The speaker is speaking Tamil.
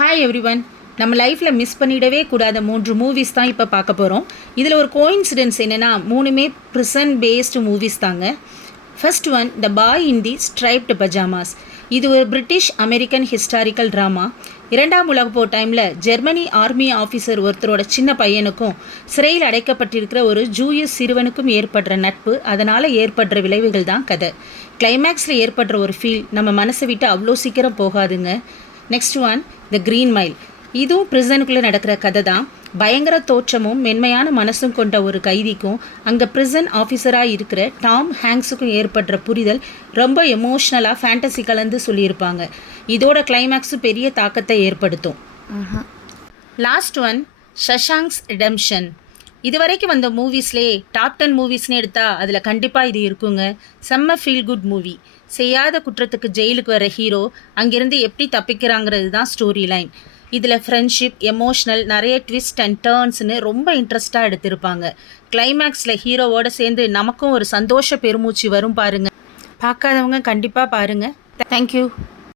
Hi everyone. நம்ம லைஃப்பில் மிஸ் பண்ணிடவே கூடாத 3 மூவிஸ் தான் இப்போ பார்க்க போகிறோம். இதில் ஒரு கோயின்சிடென்ஸ் என்னென்னா 3மே ப்ரிசன் பேஸ்டு மூவிஸ் தாங்க. First one the boy in the striped pyjamas. இது ஒரு பிரிட்டிஷ் அமெரிக்கன் ஹிஸ்டாரிக்கல் ட்ராமா. 2ஆம் உலகப் போர் டைமில் ஜெர்மனி ஆர்மி ஆஃபீஸர் ஒருத்தரோட சின்ன பையனுக்கும் சிறையில் அடைக்கப்பட்டிருக்கிற ஒரு ஜூயிஸ் சிறுவனுக்கும் ஏற்படுற நட்பு, அதனால் ஏற்படுற விளைவுகள் தான் கதை. கிளைமேக்ஸில் ஏற்படுற ஒரு ஃபீல் நம்ம மனசை விட்டு அவ்வளோ சீக்கிரம் போகாதுங்க. Next one the green mile. இதுவும் பிரிசனுக்குள்ளே நடக்கிற கதை தான். பயங்கர தோற்றமும் மென்மையான மனசும் கொண்ட ஒரு கைதிக்கும் அங்கே பிரிசன் ஆஃபீஸராக இருக்கிற டாம் ஹேங்ஸுக்கும் ஏற்படுற புரிதல் ரொம்ப எமோஷ்னலாக ஃபேண்டசி கலந்து சொல்லியிருப்பாங்க. இதோட கிளைமேக்ஸும் பெரிய தாக்கத்தை ஏற்படுத்தும். Last one Shawshank's Redemption. இது வரைக்கும் வந்த மூவிஸ்லேயே டாப் 10 மூவிஸ்னு எடுத்தால் அதில் கண்டிப்பாக இது இருக்குங்க. செம்ம ஃபீல் குட் மூவி. செய்யாத குற்றத்துக்கு ஜெயிலுக்கு வர ஹீரோ அங்கேருந்து எப்படி தப்பிக்கிறாங்கிறது தான் ஸ்டோரி லைன். இதில் ஃப்ரெண்ட்ஷிப், எமோஷ்னல், நிறைய ட்விஸ்ட் அண்ட் டேர்ன்ஸ்னு ரொம்ப இன்ட்ரெஸ்டாக எடுத்திருப்பாங்க. கிளைமேக்ஸில் ஹீரோவோடு சேர்ந்து நமக்கும் ஒரு சந்தோஷ பெருமூச்சு வரும் பாருங்கள். பார்க்காதவங்க கண்டிப்பாக பாருங்கள். தேங்க்யூ.